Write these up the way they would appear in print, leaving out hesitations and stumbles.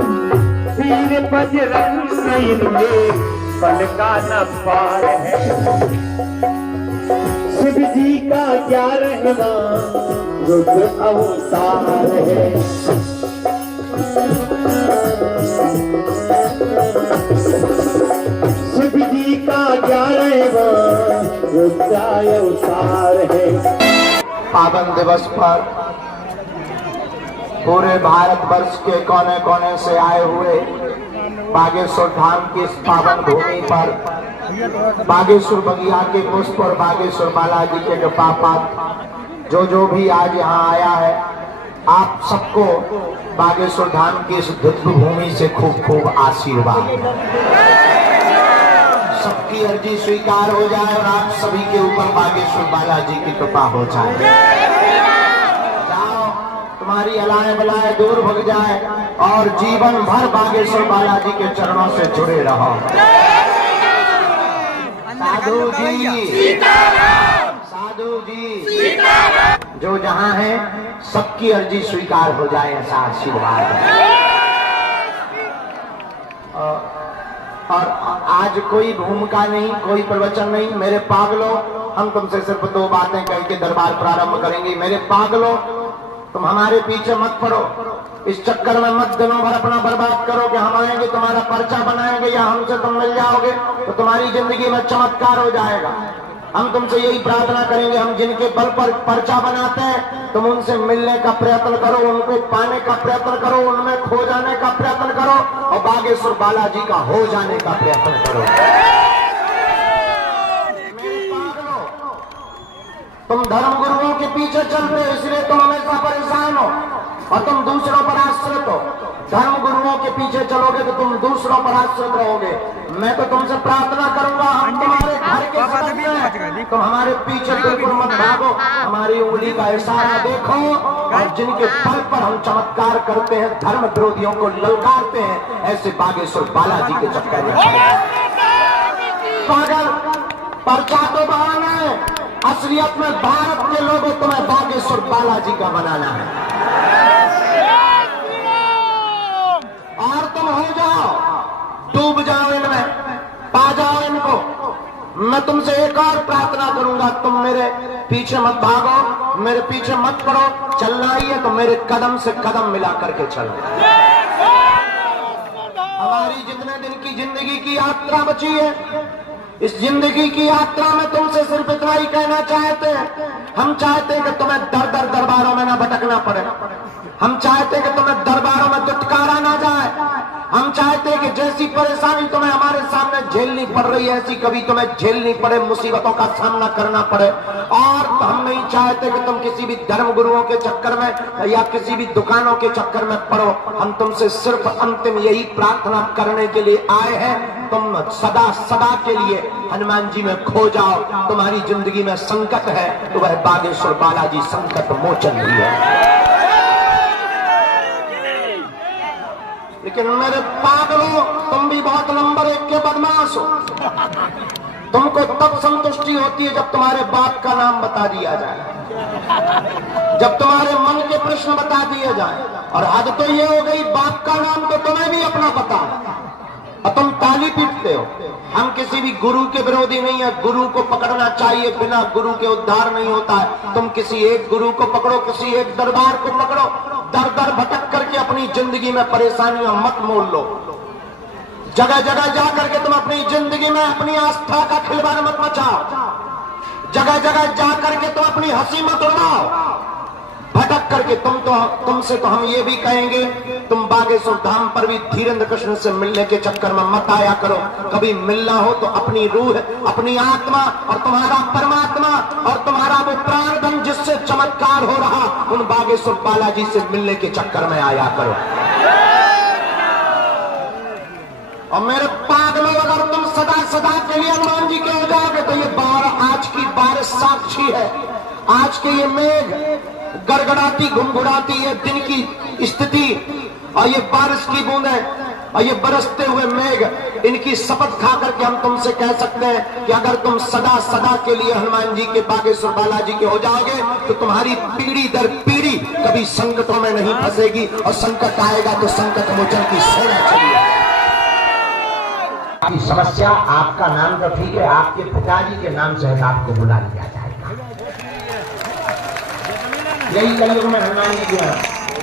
वीर बजरंग इनके बल का न पार है। शिव जी का 11वां रुद्र अवतार है। शिव जी का 11वां रुद्र अवतार है। पावन दिवस पर पूरे भारतवर्ष के कोने कोने से आए हुए बागेश्वर धाम की इस पावन भूमि पर बागेश्वर बगिया के पुष्प और बागेश्वर बालाजी के कृपा पात्र जो भी आज यहाँ आया है, आप सबको बागेश्वर धाम की इस दिव्य भूमि से खूब खूब आशीर्वाद। सबकी अर्जी स्वीकार हो जाए और आप सभी के ऊपर बागेश्वर बालाजी की कृपा हो जाए। तुम्हारी अलाए बलाए दूर भग जाए और जीवन भर बागेश्वर बालाजी के चरणों से जुड़े रहो। साधु जी, साधु जी, जो जहां है सबकी अर्जी स्वीकार हो जाए, ऐसा आशीर्वाद है। और आज कोई भूमिका नहीं, कोई प्रवचन नहीं। मेरे पागलों, हम तुमसे सिर्फ 2 बातें कह के दरबार प्रारंभ करेंगे। मेरे पागलों, तुम हमारे पीछे मत पड़ो, इस चक्कर में मत दिनों भर अपना बर्बाद करो कि हम आएंगे तुम्हारा पर्चा बनाएंगे या हमसे तुम मिल जाओगे तो तुम्हारी जिंदगी में चमत्कार हो जाएगा। हम तुमसे यही प्रार्थना करेंगे, हम जिनके बल पर पर्चा बनाते हैं तुम उनसे मिलने का प्रयत्न करो, उनको पाने का प्रयत्न करो, उनमें खो जाने का प्रयत्न करो और बागेश्वर बालाजी का हो जाने का प्रयत्न करो। तुम धर्म गुरुओं के पीछे चलते हो इसलिए तुम हमेशा परेशान हो और तुम दूसरों पर आश्रित हो। धर्म गुरुओं के पीछे चलोगे तो तुम दूसरों पर आश्रित रहोगे। मैं तो तुमसे प्रार्थना करूंगा, हम तुम्हारे घर के सदस्य हैं, तुम हमारे पीछे बिल्कुल मत भागो, हमारी उंगली का इशारा देखो और जिनके बल पर हम चमत्कार करते हैं, धर्म विरोधियों को ललकारते हैं, ऐसे बागेश्वर बालाजी के चक्कर में पागल। पर्चा तो बहाना है, असलियत में भारत के लोगों तुम्हें बागेश्वर बालाजी का बनाना है। और तुम हो जाओ, डूब जाओ इनमें, पा जाओ इनको। मैं तुमसे एक और प्रार्थना करूंगा, तुम मेरे पीछे मत भागो, मेरे पीछे मत पड़ो। चलना ही है तो मेरे कदम से कदम मिला करके चलो। हमारी जितने दिन की जिंदगी की यात्रा बची है, इस जिंदगी की यात्रा में तुमसे सिर्फ इतना ही कहना चाहते हैं, हम चाहते हैं कि तुम्हें दर दर दरबारों में ना भटकना पड़े। हम चाहते हैं कि तुम्हें दरबारों में दुत्कारा ना जाए। हम चाहते हैं कि जैसी परेशानी तुम्हें हमारे सामने झेलनी पड़ रही है, ऐसी कभी तुम्हें झेलनी पड़े, मुसीबतों का सामना करना पड़े। और हम नहीं चाहते कि तुम किसी भी धर्म गुरुओं के चक्कर में या किसी भी दुकानों के चक्कर में पड़ो। हम तुमसे सिर्फ अंतिम यही प्रार्थना करने के लिए आए हैं, तुम सदा सदा के लिए हनुमान जी में खो जाओ। तुम्हारी जिंदगी में संकट है तो वह बागेश्वर बालाजी संकट मोचन भी है। लेकिन मेरे पागलों, तुम भी बहुत नंबर 1 के बदमाश हो। तुमको तब संतुष्टि होती है जब तुम्हारे बाप का नाम बता दिया जाए, जब तुम्हारे मन के प्रश्न बता दिए जाए। और हद तो ये हो गई, बाप का नाम तो तुम्हें भी अपना पता और तुम ताली पीटते हो। हम किसी भी गुरु के विरोधी नहीं है, गुरु को पकड़ना चाहिए, बिना गुरु के उद्धार नहीं होता है। तुम किसी एक गुरु को पकड़ो, किसी एक दरबार को पकड़ो, दर दर भटक करके अपनी जिंदगी में परेशानियां मत मोल लो। जगह जगह जाकर के तुम अपनी जिंदगी में अपनी आस्था का खिलवाड़ मत मचाओ। जगह जगह जाकर के तुम अपनी हंसी मत उड़ाओ। भटक करके तुमसे तो हम ये भी कहेंगे, तुम बागेश्वर धाम पर भी धीरेन्द्र कृष्ण से मिलने के चक्कर में मत आया करो। कभी मिलना हो तो अपनी रूह, अपनी आत्मा और तुम्हारा परमात्मा और तुम्हारा वो प्राणधन जिससे चमत्कार हो रहा, उन बागेश्वर बालाजी से मिलने के चक्कर में आया करो। और मेरे पागलों, अगर तुम सदा सदा के लिए हनुमान जी के हो जाओगे तो ये आज की बारिश साक्षी है। आज के ये मेघ गड़गड़ाती घुमघुड़ाती है दिन की स्थिति और ये बारिश की बूंदें और ये बरसते हुए मेघ, इनकी शपथ खा करके हम तुमसे कह सकते हैं कि अगर तुम सदा सदा के लिए हनुमान जी के, बागेश्वर बालाजी के हो जाओगे तो तुम्हारी पीढ़ी दर पीढ़ी कभी संकटों में नहीं फंसेगी, और संकट आएगा तो संकट मोचन की सेना चली आएगी। समस्या आपका नाम तो ठीक है, आपके पिताजी के नाम से आपको बुला लिया जाएगा। यही कलयुग में हनुमान जी की।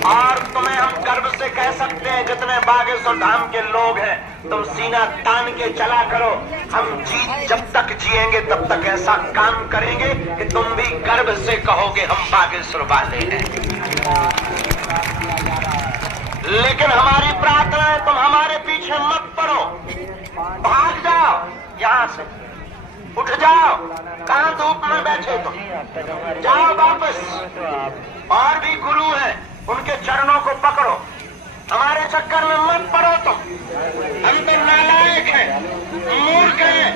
और तुम्हें हम गर्व से कह सकते हैं, जितने बागेश्वर धाम के लोग हैं, तुम सीना तान के चला करो। हम जब तक जिएंगे तब तक ऐसा काम करेंगे कि तुम भी गर्व से कहोगे हम बागेश्वर वाले हैं। लेकिन हमारी प्रार्थना है तुम हमारे पीछे मत पड़ो, भाग जाओ यहाँ से, उठ जाओ। कहाँ धूप में बैठे तुम, जाओ वापस। और भी गुरु हैं, उनके चरणों को पकड़ो, हमारे चक्कर में मत पड़ो तुम। हम तो नालायक हैं, मूर्ख हैं,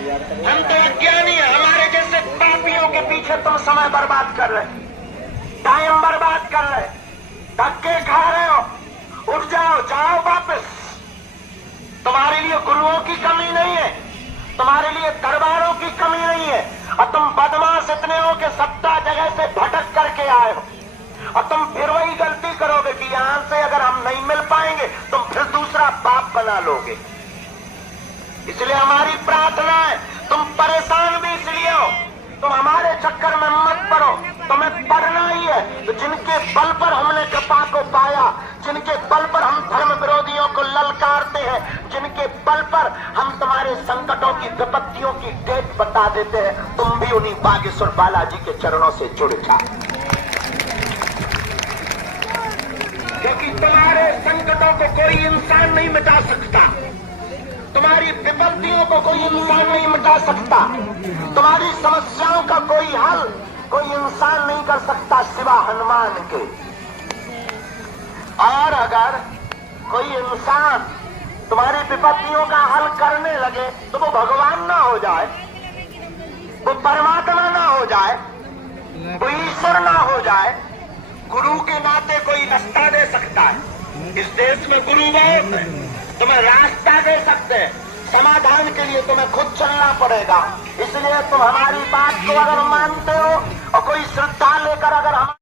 हम तो अज्ञानी हैं। हमारे जैसे पापियों के पीछे तुम समय बर्बाद कर रहे, टाइम बर्बाद कर रहे, धक्के खा रहे हो। उठ जाओ, जाओ वापस। तुम्हारे लिए गुरुओं की कमी नहीं है, तुम्हारे लिए दरबारों की कमी नहीं है, और तुम बदमाश इतने हो कि 70 जगह से भटक करके आए हो, और तुम फिर वही गलती करोगे कि यहां से अगर हम नहीं मिल पाएंगे तुम फिर दूसरा बाप बना लोगे। इसलिए हमारी प्रार्थना है, तुम परेशान भी इसलिए हो, तुम हमारे चक्कर में मत पड़ो, तुम्हें पढ़ना ही है। तो जिनके बल पर हमने कृपा को पाया, जिनके बल पर हम धर्म विरोधियों को ललकारते हैं, जिनके बल पर हम तुम्हारे संकटों की, विपत्तियों की डेट बता देते हैं, तुम भी उन्हीं बागेश्वर बालाजी के चरणों से जुड़ जाओ। क्योंकि तुम्हारे संकटों को कोई इंसान नहीं मिटा सकता, तुम्हारी विपत्तियों को कोई इंसान नहीं मिटा सकता, तुम्हारी समस्याओं का कोई हल कोई इंसान नहीं कर सकता सिवा हनुमान के। और अगर कोई इंसान तुम्हारी विपत्तियों का हल करने लगे तो वो भगवान ना हो जाए, वो परमात्मा ना हो जाए, वो ईश्वर ना हो जाए, गुरु के नाते कोई रास्ता दे सकता है। इस देश में गुरु बहुत है, तुम्हें रास्ता दे सकते हैं, समाधान के लिए तुम्हें खुद चलना पड़ेगा। इसलिए तुम हमारी बात को अगर मानते हो और कोई श्रद्धा लेकर अगर हम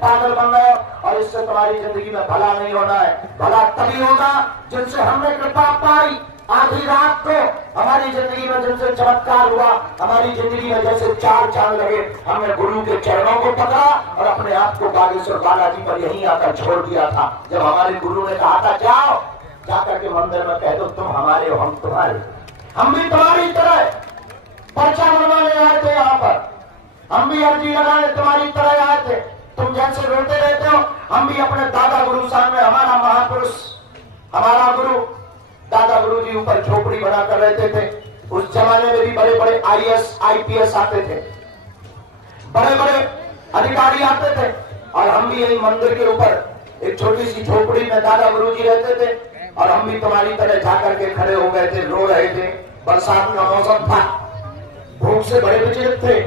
पागल बन गए और इससे तुम्हारी जिंदगी में भला नहीं होना है। भला तभी होगा जिनसे हमने कृपा पाई। आधी रात को हमारी जिंदगी में जिनसे चमत्कार हुआ, हमारी जिंदगी में जैसे चार चांद लगे, हमने गुरु के चरणों को पकड़ा और अपने आप को बागेश्वर बालाजी पर यहीं आकर छोड़ दिया था। जब हमारे गुरु ने कहा था जाओ, जाकर के मंदिर में कह दो तुम हमारे हो, हम तुम्हारे, हम भी तुम्हारी तरह पर्चा बनवाने आए थे यहाँ पर, हम भी अर्जी लगाने तुम्हारी तरह आए थे। तुम जैसे रोते रहते हो, हम भी अपने दादा गुरु सामने, हमारा महापुरुष, हमारा गुरु दादा गुरु जी ऊपर झोपड़ी बनाकर रहते थे। उस जमाने में भी बड़े बड़े IAS IPS आते थे, बड़े बड़े अधिकारी आते थे, और हम भी यही मंदिर के ऊपर एक छोटी सी झोपड़ी में दादा गुरु जी रहते थे, और हम भी तुम्हारी तरह जाकर के खड़े हो गए थे, रो रहे थे। बरसात का मौसम था, भूख से बड़े विचलित थे।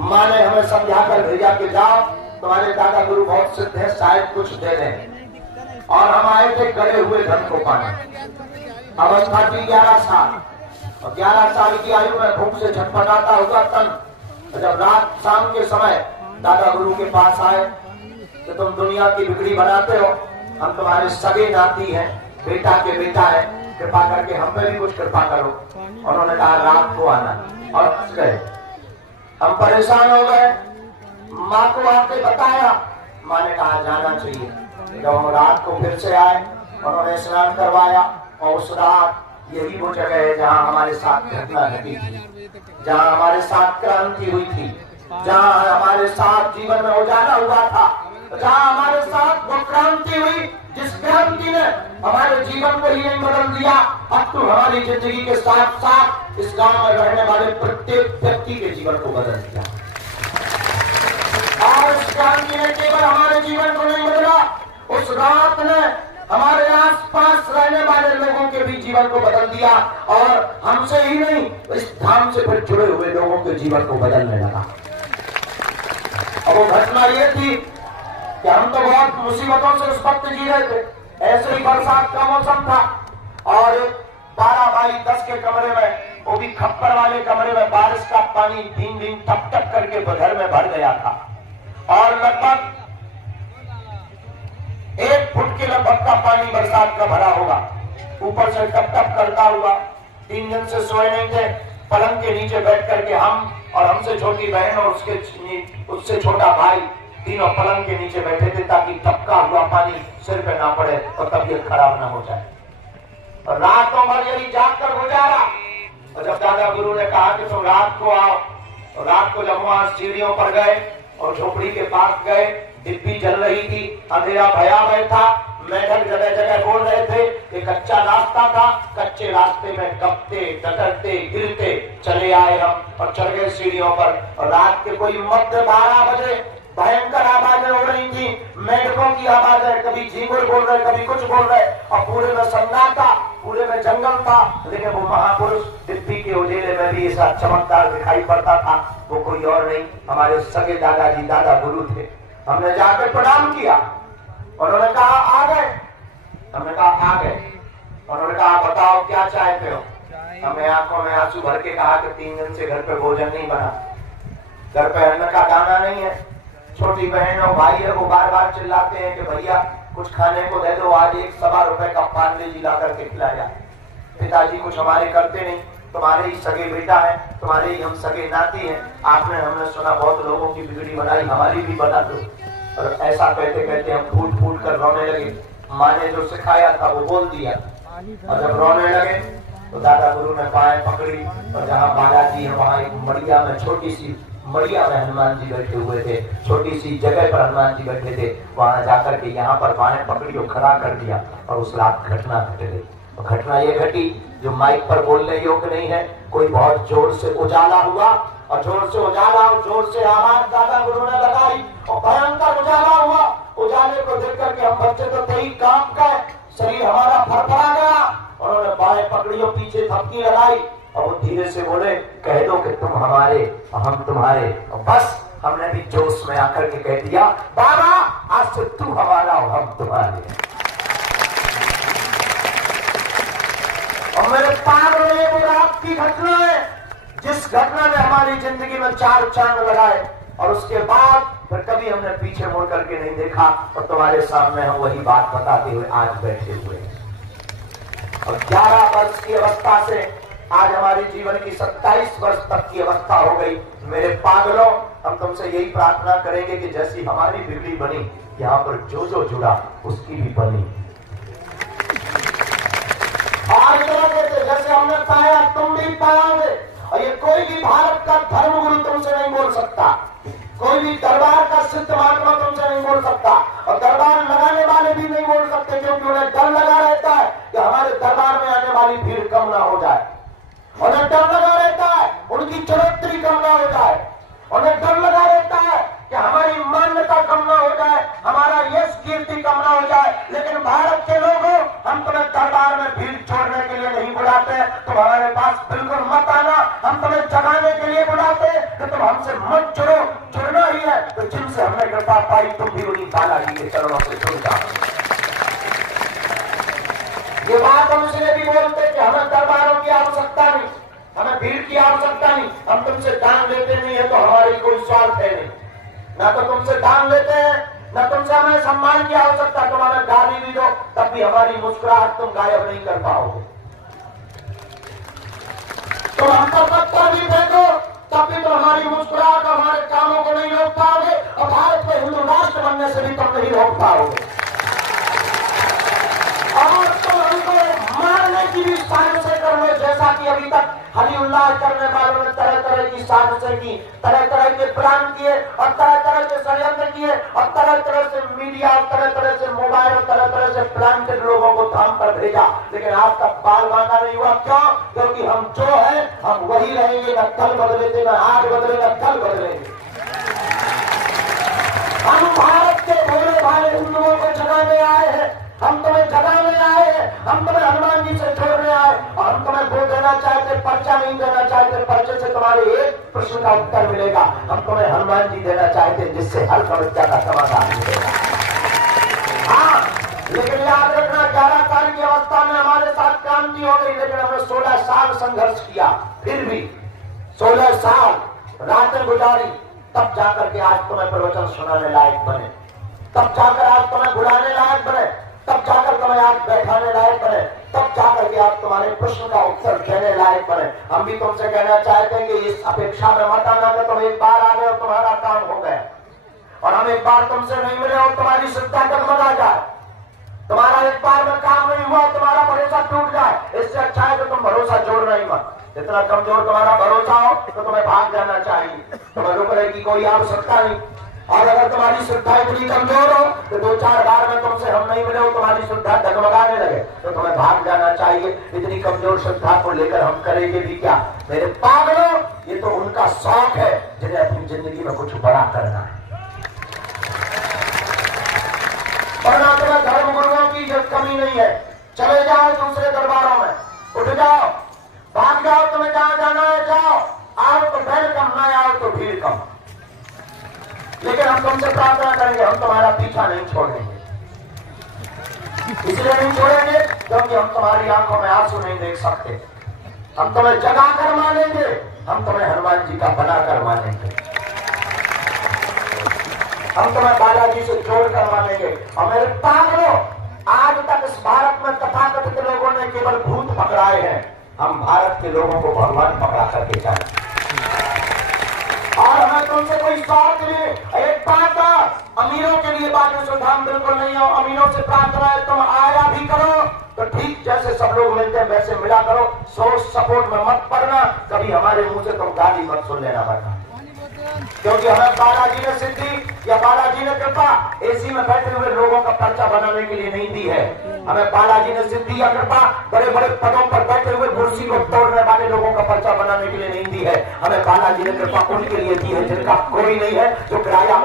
माँ ने हमें समझाकर भेजा कि जाओ, तुम्हारे दादा गुरु बहुत सिद्ध है, शायद कुछ दे दें। और हम आए थे गड़े हुए धन को पाने। अवस्था थी 11 साल, और 11 साल की आयु में भूख से झटपटाता हुआ तन। जब रात शाम के समय दादा गुरु के पास आए कि तुम दुनिया की बिगड़ी बनाते हो, हम तुम्हारे सगे नाती हैं, बेटा के बेटा है, कृपा करके हम पे भी कुछ कृपा करो। उन्होंने कहा रात को आना, और हंस गए। हम परेशान हो गए, माँ को आके बताया, माँ ने कहा जाना चाहिए। जब हम रात को फिर से आए, उन्होंने स्नान करवाया, और उस रात यही वो जगह है जहाँ हमारे साथ घटना घटी थी, जहाँ हमारे साथ क्रांति हुई थी, जहाँ हमारे साथ जीवन में उजाला हुआ था, जहाँ हमारे साथ वो क्रांति हुई जिस क्रांति ने हमारे जीवन को ही नहीं बदल दिया, अब तो हमारी जिंदगी के साथ साथ इस गांव में रहने वाले प्रत्येक व्यक्ति के जीवन को बदल दिया। और उस क्रांति ने केवल हमारे जीवन को नहीं बदला, उस रात ने हमारे आसपास रहने वाले लोगों के भी जीवन को बदल दिया, और हमसे ही नहीं, इस धाम से फिर जुड़े हुए लोगों के जीवन को बदलने लगा। अब वो घटना ये थी कि हम तो बहुत मुसीबतों से उस वक्त जी रहे थे। ऐसे ही बरसात का मौसम था, और 12 बाई 10 के कमरे में, वो भी खप्पर वाले कमरे में बारिश का पानी धीम धीम टप टप करके घर में भर गया था और लगभग 1 फुट के लगभग का पानी बरसात का भरा होगा। ऊपर से टप टप करता हुआ 3 दिन से सोए नहीं थे। पलंग के नीचे बैठ करके हम और हमसे छोटी बहन और उससे छोटा भाई तीनों पलंग के नीचे बैठे थे ताकि टपका हुआ पानी सिर पे ना पड़े और तबीयत खराब ना हो जाए। और रातों भर यही जाग कर गुजारा। और जब दादा गुरु ने कहा कि तुम रात को आओ, और रात को जब वहां सीढ़ियों पर गए और झोपड़ी के पास गए, डिब्बी जल रही थी, अंधेरा भयावह था, मेढक जगह जगह बोल रहे थे। एक कच्चा रास्ता था, कच्चे रास्ते में कपते टटकते गिरते चले आए हम और चढ़ गए सीढ़ियों पर। और रात के कोई मध्य 12 बजे भयंकर आवाजें हो रही थी, मेढकों की आवाजें, कभी झींगुर बोल रहे, कभी कुछ बोल रहे, और पूरे में सन्नाटा, पूरे में जंगल था। लेकिन वो महापुरुष डिब्बी के उजेले में भी ऐसा चमकदार दिखाई पड़ता था। वो कोई और नहीं, हमारे सगे दादाजी दादा गुरु थे। हमने जाकर प्रणाम किया, उन्होंने कहा आ गए। हमने कहा आ गए। उन्होंने कहा बताओ क्या चाहते हो। हमने आंखों में आंसू भर के कहा कि 3 दिन से घर पे भोजन नहीं बना, घर पे अन्न का दाना नहीं है। छोटी बहन और भाई है, वो बार बार चिल्लाते हैं कि भैया कुछ खाने को दे दो, आज 1 सवा रुपए का पार्ले जी ला करके खिलाया। पिताजी कुछ हमारे करते नहीं, तुम्हारे ही सगे बेटा है, तुम्हारे ही हम सगे नाती हैं, आपने हमने सुना बहुत लोगों की बिगड़ी बनाई, हमारी भी बना दो। और ऐसा कहते कहते हम फूट फूट कर रोने लगे। माँ ने जो सिखाया था वो बोल दिया। और जब रोने लगे तो दादा गुरु ने बाएं पकड़ी और जहाँ बालाजी है वहाँ एक मड़िया में, छोटी सी मड़िया में हनुमान जी बैठे हुए थे, छोटी सी जगह पर हनुमान जी बैठे थे। वहां जाकर के यहाँ पर बाएं पकड़ी और खड़ा कर दिया और उस रात घटना घट गई। और घटना ये घटी जो माइक पर बोलने योग्य नहीं है। कोई बहुत जोर से उजाला हुआ और जोर से उजाला और जोर से आवाज दादा गुरु ने लगाई और भयंकर उजाला हुआ। उजाले को देख करके हम बच्चे तो थे ही कांप गए, शरीर हमारा फरफरा गया। उन्होंने बाएं पकड़ी और पीछे थपकी लगाई और वो धीरे से बोले कह दो कि तुम हमारे और हम तुम्हारे। और बस हमने भी जोश में आकर के कह दिया बाबा आज से तू हमारा और हम तुम्हारे। और मेरे पागल में वो रात की घटना है जिस घटना ने हमारी जिंदगी में 4 चांद लगाए। और उसके बाद फिर कभी हमने पीछे मुड़ करके नहीं देखा। और तुम्हारे सामने हम वही बात बताते हुए आज बैठे हुए हैं। और 11 वर्ष की अवस्था से आज हमारे जीवन की 27 वर्ष तक की अवस्था हो गई। मेरे पागलों, हम तुमसे यही प्रार्थना करेंगे कि जैसी हमारी बिगड़ी बनी, यहाँ पर जो जो जुड़ा उसकी भी बनी। आज जैसे हमने पाया तुम भी पाओगे। और ये कोई भी भारत का धर्मगुरु तुमसे नहीं बोल सकता, कोई भी दरबार का सिद्ध महात्मा तुमसे नहीं बोल सकता। और दरबार लगाने वाले भी नहीं बोल सकते, क्योंकि उन्हें डर लगा रहता है कि हमारे दरबार में आने वाली भीड़ कम ना हो जाए। उन्हें डर लगा रहता है उनकी चरित्री कम ना हो जाए। उन्हें डर लगा रहता है कि हमारी मान्यता कम ना हो जाए, हमारा यश कीर्ति कम ना हो जाए। लेकिन भारत के लोगों, हम तुम्हें दरबार में भीड़ छोड़ने के लिए नहीं बुलाते, तुम हमारे पास बिल्कुल मत आना। हम तुम्हें जगाने के लिए बुलाते कि तुम हमसे मत जुड़ो। जुड़ना ही है तो जिनसे हमने कृपा पाई तुम भी उन्हीं बालाजी के चरणों से जुड़ जाओ। ये बात हम इसलिए भी बोलते कि हमें दरबारों की आवश्यकता नहीं, हमें भीड़ की आवश्यकता नहीं। हम तुमसे दान लेते नहीं है तो हमारी कोई स्वार्थ है नहीं। ना तो तुमसे दान लेते हैं, ना तुमसे हमें सम्मान की आवश्यकता। तुम हमें गाली भी दो तब भी हमारी मुस्कुराहट तुम गायब नहीं कर पाओगे। तुम हम पर पत्थर भी फेंको तब भी तुम हमारी मुस्कुराहट और हमारे कामों को नहीं रोक पाओगे। और भारत को हिंदू राष्ट्र बनने से भी तुम नहीं रोक पाओगे। और तुम हमको मारने की भी साजिशें कर लो, जैसा कि अभी तक हली उल्लाह करने वालों ने तरह तरह की साजिशें की, तरह तरह के प्लान किए और तरह तरह के षड्यंत्र किए और तरह तरह से मीडिया और तरह तरह से मोबाइल और तरह तरह से प्लांटेड लोगों को थाम कर भेजा। लेकिन आज तक बाल बांधा नहीं हुआ। क्यों? क्योंकि हम जो है हम वही रहेंगे, न कल बदले थे, न आज बदले, न कल बदलेंगे। हम भारत के भोले भाले हिंदुओं को जगाने आए हैं, हम तुम्हें जगाने आए हैं, हम तुम्हें हनुमान जी से जोड़ने आए। और हम तुम्हें वो देना चाहते, पर्चा नहीं देना चाहते, पर्चे से तुम्हारे एक प्रश्न का उत्तर मिलेगा। हम तुम्हें हनुमान जी देना चाहते जिससे हर समस्या का समाधान मिलेगा। हाँ, लेकिन याद रखना 11 साल की अवस्था में हमारे साथ काम साल संघर्ष किया, फिर भी 16 साल रातें गुजारी, तब जाकर के आज तुम्हें प्रवचन सुनाने लायक बने, तब जाकर आज तुम्हें बुलाने लायक बने, तब जाकर तुम्हें आज बैठाने लायक बने, तब जाकर के आज तुम्हारे प्रश्न का उत्तर देने लायक बने। हम भी तुमसे कहना चाहते हैं कि इस अपेक्षा में मत आना कि तुम एक बार आ गए और तुम्हारा काम हो गया, और हम एक बार तुमसे नहीं मिले और तुम्हारी श्रद्धा डगमगा जाए, तुम्हारा एक बार में काम नहीं हुआ, तुम्हारा भरोसा टूट जाए। इससे अच्छा है कि तुम भरोसा जोड़ना ही मत। जितना कमजोर तुम्हारा भरोसा हो तो तुम्हें भाग जाना चाहिए, तुम्हें रुकने की कोई आवश्यकता नहीं। और अगर तुम्हारी श्रद्धा इतनी कमजोर हो तो 2-4 बार में तुमसे हम नहीं मिले हो, तुम्हारी श्रद्धा डगमगाने लगे तो तुम्हें भाग जाना चाहिए। इतनी कमजोर श्रद्धा को लेकर हम करेंगे भी क्या? मेरे पागलों, ये तो उनका शौक है जिन्हें अपनी जिंदगी में कुछ बड़ा करना है। वरना तुम्हें धर्म गुरुओं की जब कमी नहीं है, चले जाओ दूसरे दरबारों में, उठ जाओ, भाग जाओ, तुम्हें जहां जाना है जाओ, आओ तो वेलकम, ना आओ तो भीड़ कम। लेकिन हम तुमसे प्रार्थना करेंगे, हम तुम्हारा पीछा नहीं छोड़ेंगे। इसलिए नहीं छोड़ेंगे क्योंकि हम तुम्हारी आंखों में आंसू नहीं देख सकते। हम तुम्हें जगा कर मानेंगे, हम तुम्हें हनुमान जी का बनाकर मानेंगे, हम तुम्हें बालाजी से जोड़कर मानेंगे। और मेरे पागलों, आज तक इस भारत में तथाकथित लोगों ने केवल भूत पकड़ाए हैं, हम भारत के लोगों को भगवान पकड़ा करके जाए। और हमें तुमसे कोई शौक नहीं। एक बात, अमीरों के लिए बातें सुधाम बिल्कुल नहीं हो। अमीरों से प्रार्थना है तुम आया भी करो तो ठीक जैसे सब लोग मिलते हैं वैसे मिला करो, सोच सपोर्ट में मत पड़ना। कभी हमारे मुंह से तुम गाली मत सुन लेना वरना, क्योंकि हमें बालाजी ने सिद्धि या बालाजी ने कृपा एसी में बैठे हुए लोगों का पर्चा बनाने के लिए नहीं दी है। हमें बालाजी ने सिद्धि या कृपा बड़े बड़े पदों पर बैठे हुए कुर्सी को तोड़ने वाले लोगों का पर्चा बनाने के लिए नहीं दी है। हमें बालाजी ने कृपा उनके लिए दी है जिनका कोई नहीं है, जो किराया